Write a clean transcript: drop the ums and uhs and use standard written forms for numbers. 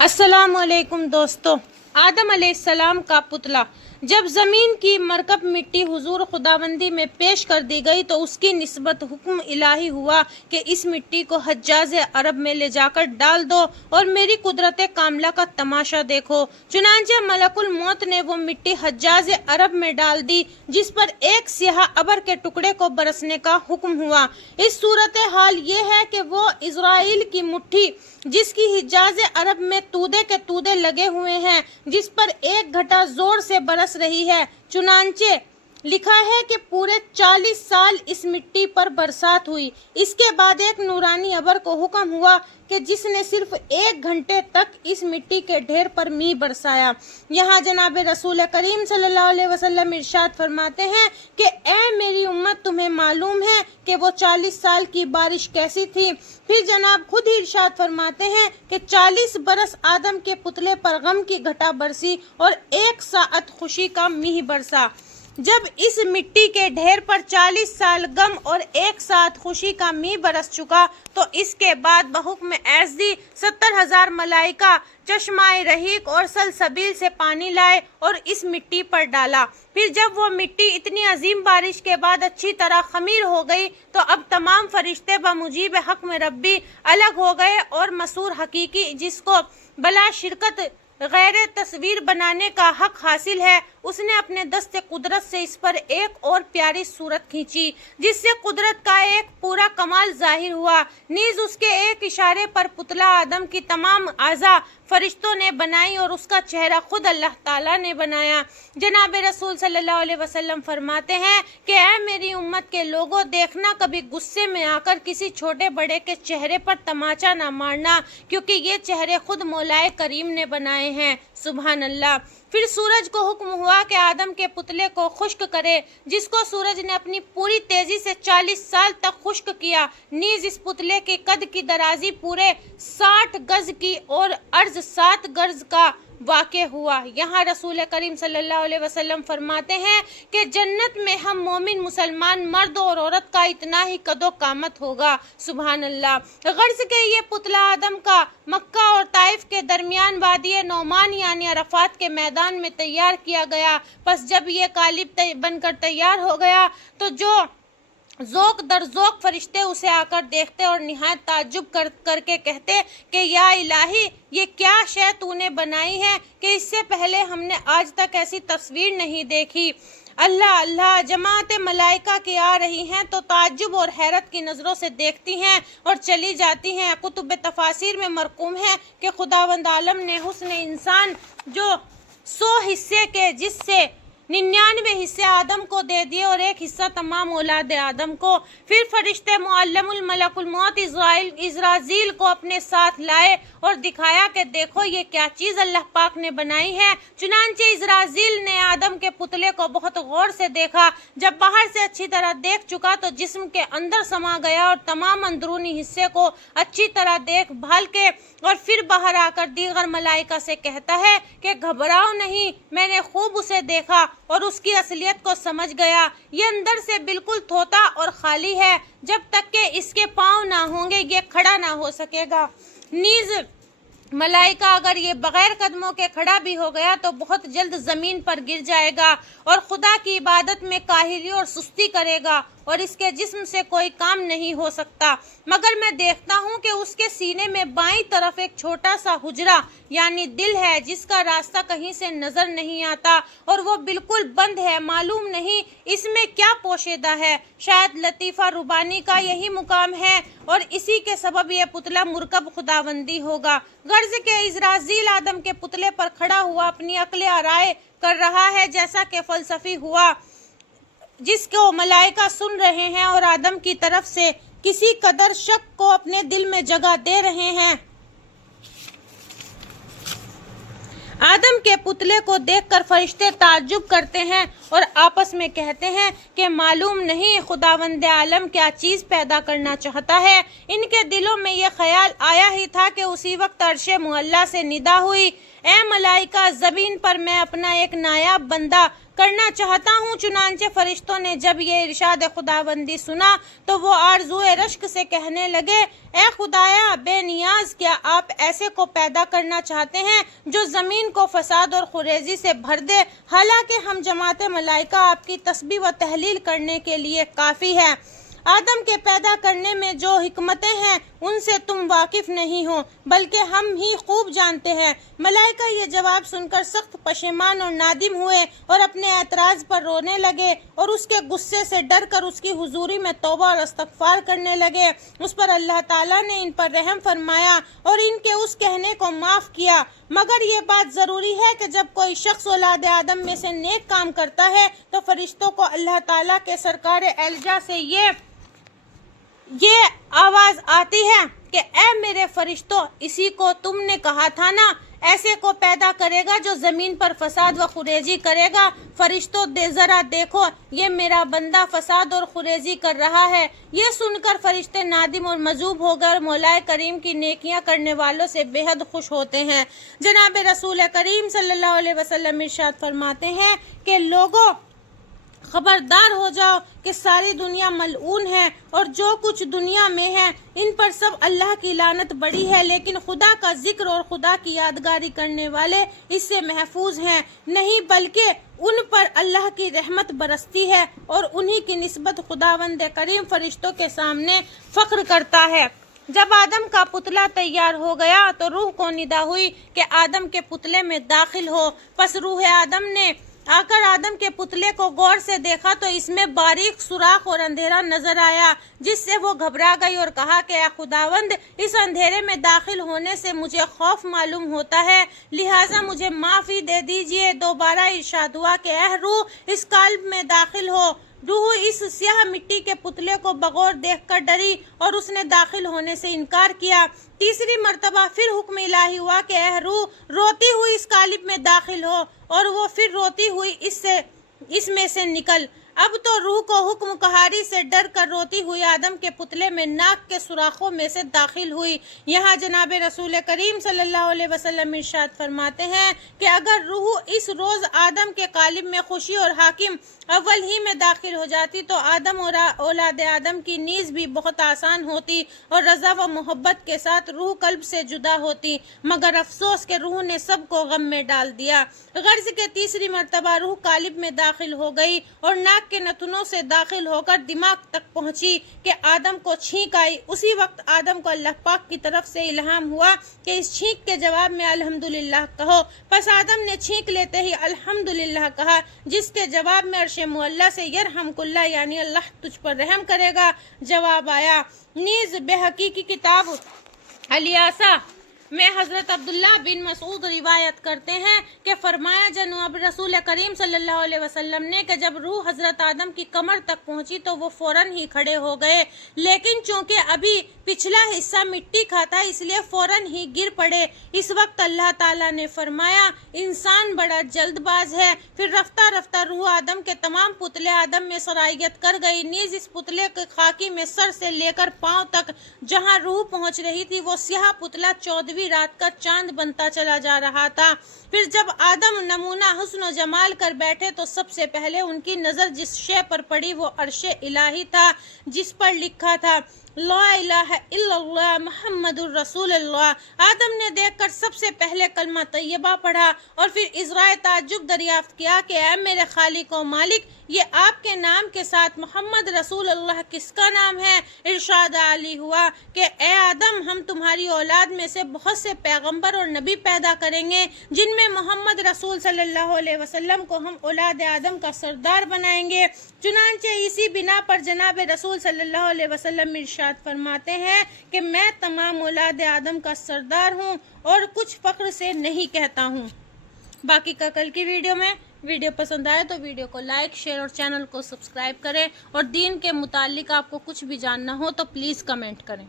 السلام علیکم دوستو، آدم علیہ السلام کا پتلا جب زمین کی مرکب مٹی حضور خداوندی میں پیش کر دی گئی تو اس کی نسبت حکم الہی ہوا کہ اس مٹی کو حجاز عرب میں لے جا کر ڈال دو اور میری قدرت کاملہ کا تماشا دیکھو۔ چنانچہ ملک الموت نے وہ مٹی حجاز عرب میں ڈال دی، جس پر ایک سیاہ ابر کے ٹکڑے کو برسنے کا حکم ہوا۔ اس صورتحال یہ ہے کہ وہ اسرائیل کی مٹھی جس کی حجاز عرب میں تودے کے تودے لگے ہوئے ہیں، جس پر ایک گھٹا زور سے برس رہی ہے۔ چنانچہ لکھا ہے کہ پورے 40 سال اس مٹی پر برسات ہوئی۔ اس کے بعد ایک نورانی ابر کو حکم ہوا کہ جس نے صرف 1 گھنٹے تک اس مٹی کے ڈھیر پر می برسایا۔ یہاں جناب رسول کریم صلی اللہ علیہ وسلم ارشاد فرماتے ہیں کہ اے میری امت، تمہیں معلوم ہے کہ وہ 40 سال کی بارش کیسی تھی؟ پھر جناب خود ہی ارشاد فرماتے ہیں کہ 40 برس آدم کے پتلے پر غم کی گھٹا برسی اور 1 ساعت خوشی کا میہ برسا۔ جب اس مٹی کے ڈھیر پر 40 سال غم اور 1 ساعت خوشی کا میہ برس چکا تو اس کے بعد بحکم ایزدی 70,000 ملائکہ چشمائے رحیق اور سلسبیل سے پانی لائے اور اس مٹی پر ڈالا۔ پھر جب وہ مٹی اتنی عظیم بارش کے بعد اچھی طرح خمیر ہو گئی تو اب تمام فرشتے بموجب حکم ربی الگ ہو گئے اور مسور حقیقی جس کو بلا شرکت غیر تصویر بنانے کا حق حاصل ہے، اس نے اپنے دست قدرت سے اس پر ایک اور پیاری صورت کھینچی جس سے قدرت کا ایک پورا کمال ظاہر ہوا۔ نیز اس کے ایک اشارے پر پتلا آدم کی تمام اعضاء فرشتوں نے بنائی اور اس کا چہرہ خود اللہ تعالیٰ نے بنایا۔ جناب رسول صلی اللہ علیہ وسلم فرماتے ہیں کہ اے میری امت کے لوگوں، دیکھنا کبھی غصے میں آ کر کسی چھوٹے بڑے کے چہرے پر تماچا نہ مارنا، کیونکہ یہ چہرے خود مولا کریم نے بنائے ہیں۔ سبحان اللہ۔ پھر سورج کو حکم ہوا کہ آدم کے پتلے کو خشک کرے، جس کو سورج نے اپنی پوری تیزی سے 40 سال تک خشک کیا۔ نیز اس پتلے کی قد کی درازی پورے 60 گز کی اور عرض 7 گز کا واقع ہوا۔ یہاں رسول کریم صلی اللہ علیہ وسلم فرماتے ہیں کہ جنت میں ہم مومن مسلمان مرد اور عورت کا اتنا ہی قد و قامت ہوگا۔ سبحان اللہ۔ غرض کہ یہ پتلا آدم کا مکہ اور طائف کے درمیان وادی نعمان یعنی عرفات کے میدان میں تیار کیا گیا۔ پس جب یہ قالب بن کر تیار ہو گیا تو جو ذوق در ذوق فرشتے اسے آ کر دیکھتے اور نہایت تعجب کر کے کہتے کہ یا الہی، یہ کیا شے تو نے بنائی ہے کہ اس سے پہلے ہم نے آج تک ایسی تصویر نہیں دیکھی۔ اللہ اللہ، جماعت ملائکہ کی آ رہی ہیں تو تعجب اور حیرت کی نظروں سے دیکھتی ہیں اور چلی جاتی ہیں۔ کتب تفاسیر میں مرقوم ہے کہ خداوند عالم نے حسن انسان جو 100 حصے کے جس سے 99 حصے آدم کو دے دیے اور 1 حصہ تمام اولاد آدم کو۔ پھر فرشتے معلم الملک الموت اسرائیل کو اپنے ساتھ لائے اور دکھایا کہ دیکھو یہ کیا چیز اللہ پاک نے بنائی ہے۔ چنانچہ اسرائیل نے آدم کے پتلے کو بہت غور سے دیکھا۔ جب باہر سے اچھی طرح دیکھ چکا تو جسم کے اندر سما گیا اور تمام اندرونی حصے کو اچھی طرح دیکھ بھال کے اور پھر باہر آ کر دیگر ملائکہ سے کہتا ہے کہ گھبراؤ نہیں، میں نے خوب اسے دیکھا اور اس کی اصلیت کو سمجھ گیا۔ یہ اندر سے بالکل تھوتا اور خالی ہے، جب تک کہ اس کے پاؤں نہ ہوں گے یہ کھڑا نہ ہو سکے گا۔ نیز ملائکہ اگر یہ بغیر قدموں کے کھڑا بھی ہو گیا تو بہت جلد زمین پر گر جائے گا اور خدا کی عبادت میں کاہلی اور سستی کرے گا اور اس کے جسم سے کوئی کام نہیں ہو سکتا، مگر میں دیکھتا ہوں کہ اس کے سینے میں بائیں طرف ایک چھوٹا سا حجرہ یعنی دل ہے جس کا راستہ کہیں سے نظر نہیں آتا اور وہ بالکل بند ہے، معلوم نہیں اس میں کیا پوشیدہ ہے۔ شاید لطیفہ ربانی کا یہی مقام ہے اور اسی کے سبب یہ پتلا مرکب خداوندی ہوگا۔ غرض کہ اسرائیل آدم کے پتلے پر کھڑا ہوا اپنی عقل آرائے کر رہا ہے، جیسا کہ فلسفی ہوا جس کو ملائکہ سن رہے ہیں اور آدم کی طرف سے کسی قدر شک کو اپنے دل میں جگہ دے رہے ہیں۔ آدم کے پتلے کو دیکھ کر فرشتے تعجب کرتے ہیں اور آپس میں کہتے ہیں کہ معلوم نہیں خداوند عالم کیا چیز پیدا کرنا چاہتا ہے۔ ان کے دلوں میں یہ خیال آیا ہی تھا کہ اسی وقت عرش معلیٰ سے ندا ہوئی، اے ملائکہ، زمین پر میں اپنا ایک نایاب بندہ کرنا چاہتا ہوں۔ چنانچہ فرشتوں نے جب یہ ارشاد خداوندی سنا تو وہ آرزوئے رشک سے کہنے لگے، اے خدایا بے نیاز، کیا آپ ایسے کو پیدا کرنا چاہتے ہیں جو زمین کو فساد اور خریزی سے بھر دے، حالانکہ ہم جماعت ملائکہ آپ کی تسبیح و تحلیل کرنے کے لیے کافی ہے۔ آدم کے پیدا کرنے میں جو حکمتیں ہیں ان سے تم واقف نہیں ہو، بلکہ ہم ہی خوب جانتے ہیں۔ ملائکہ یہ جواب سن کر سخت پشیمان اور نادم ہوئے اور اپنے اعتراض پر رونے لگے اور اس کے غصے سے ڈر کر اس کی حضوری میں توبہ اور استغفار کرنے لگے۔ اس پر اللہ تعالیٰ نے ان پر رحم فرمایا اور ان کے اس کہنے کو معاف کیا، مگر یہ بات ضروری ہے کہ جب کوئی شخص اولاد آدم میں سے نیک کام کرتا ہے تو فرشتوں کو اللہ تعالیٰ کے سرکار الجا سے یہ آواز آتی ہے کہ اے میرے فرشتوں، اسی کو تم نے کہا تھا نا، ایسے کو پیدا کرے گا جو زمین پر فساد و خریزی کرے گا۔ فرشتوں ذرا دیکھو، یہ میرا بندہ فساد اور خریزی کر رہا ہے۔ یہ سن کر فرشتے نادم اور مذوب ہو کر مولا کریم کی نیکیاں کرنے والوں سے بے حد خوش ہوتے ہیں۔ جناب رسول کریم صلی اللہ علیہ وسلم ارشاد فرماتے ہیں کہ لوگوں، خبردار ہو جاؤ کہ ساری دنیا ملعون ہے اور جو کچھ دنیا میں ہے ان پر سب اللہ کی لعنت بڑی ہے، لیکن خدا کا ذکر اور خدا کی یادگاری کرنے والے اس سے محفوظ ہیں، نہیں بلکہ ان پر اللہ کی رحمت برستی ہے اور انہی کی نسبت خداوند کریم فرشتوں کے سامنے فخر کرتا ہے۔ جب آدم کا پتلا تیار ہو گیا تو روح کو ندا ہوئی کہ آدم کے پتلے میں داخل ہو، پس روح آدم نے آ کر آدم کے پتلے کو غور سے دیکھا تو اس میں باریک سوراخ اور اندھیرا نظر آیا، جس سے وہ گھبرا گئی اور کہا کہ اے خداوند، اس اندھیرے میں داخل ہونے سے مجھے خوف معلوم ہوتا ہے، لہٰذا مجھے معافی دے دیجئے۔ دوبارہ ارشاد ہوا کہ اے روح، اس قالب میں داخل ہو۔ روح اس سیاہ مٹی کے پتلے کو بغور دیکھ کر ڈری اور اس نے داخل ہونے سے انکار کیا۔ تیسری مرتبہ پھر حکم الہی ہوا کہ اے روح، روتی ہوئی اس قالب میں داخل ہو، اور وہ پھر روتی ہوئی اس میں سے نکل۔ اب تو روح کو حکم قہاری سے ڈر کر روتی ہوئی آدم کے پتلے میں ناک کے سوراخوں میں سے داخل ہوئی۔ یہاں جناب رسول کریم صلی اللہ علیہ وسلم ارشاد فرماتے ہیں کہ اگر روح اس روز آدم کے قالب میں خوشی اور حاکم اول ہی میں داخل ہو جاتی تو آدم اور اولاد آدم کی نیز بھی بہت آسان ہوتی اور رضا و محبت کے ساتھ روح قلب سے جدا ہوتی، مگر افسوس کہ روح نے سب کو غم میں ڈال دیا۔ غرض کے تیسری مرتبہ روح قالب میں داخل ہو گئی اور ناک کے نتنوں سے داخل ہو کر دماغ تک پہنچی کہ آدم کو چھینک آئی۔ اسی وقت آدم کو اللہ پاک کی طرف سے الہام ہوا کہ اس چھینک کے جواب میں الحمدللہ کہو۔ پس آدم نے چھینک لیتے ہی الحمدللہ کہا، جس کے جواب میں عرش معلیٰ سے یرحمک اللہ یعنی اللہ تجھ پر رحم کرے گا جواب آیا۔ نیز بے حقیقی کتاب الیاسہ میں حضرت عبداللہ بن مسعود روایت کرتے ہیں کہ فرمایا جناب رسول کریم صلی اللہ علیہ وسلم نے کہ جب روح حضرت آدم کی کمر تک پہنچی تو وہ فوراً ہی کھڑے ہو گئے، لیکن چونکہ ابھی پچھلا حصہ مٹی کا تھا اس لیے فوراً ہی گر پڑے۔ اس وقت اللہ تعالیٰ نے فرمایا انسان بڑا جلد باز ہے۔ پھر رفتہ رفتہ روح آدم کے تمام پتلے آدم میں سرائیت کر گئی، نیز اس پتلے کے خاکی میں سر سے لے کر پاؤں تک جہاں روح پہنچ رہی تھی وہ سیاہ پتلا 14ویں رات کا چاند بنتا چلا جا رہا تھا۔ پھر جب آدم نمونہ حسن و جمال کر بیٹھے تو سب سے پہلے ان کی نظر جس شے پر پڑی وہ عرش الہی تھا، جس پر لکھا تھا لا الہ الا اللہ محمد الرسول اللہ۔ آدم نے دیکھ کر سب سے پہلے کلمہ طیبہ پڑھا اور پھر اظہار تعجب دریافت کیا کہ اے میرے خالق و مالک، یہ آپ کے نام کے ساتھ محمد رسول اللہ کس کا نام ہے؟ ارشاد علی ہوا کہ اے آدم، ہم تمہاری اولاد میں سے بہت سے پیغمبر اور نبی پیدا کریں گے جن میں محمد رسول صلی اللہ علیہ وسلم کو ہم اولاد آدم کا سردار بنائیں گے۔ چنانچہ اسی بنا پر جناب رسول صلی اللہ علیہ وسلم ارشاد فرماتے ہیں کہ میں تمام اولاد آدم کا سردار ہوں اور کچھ فخر سے نہیں کہتا ہوں۔ باقی کا کل کی ویڈیو میں ویڈیو پسند آئے تو ویڈیو کو لائک، شیئر اور چینل کو سبسکرائب کریں، اور دین کے متعلق آپ کو کچھ بھی جاننا ہو تو پلیز کمنٹ کریں۔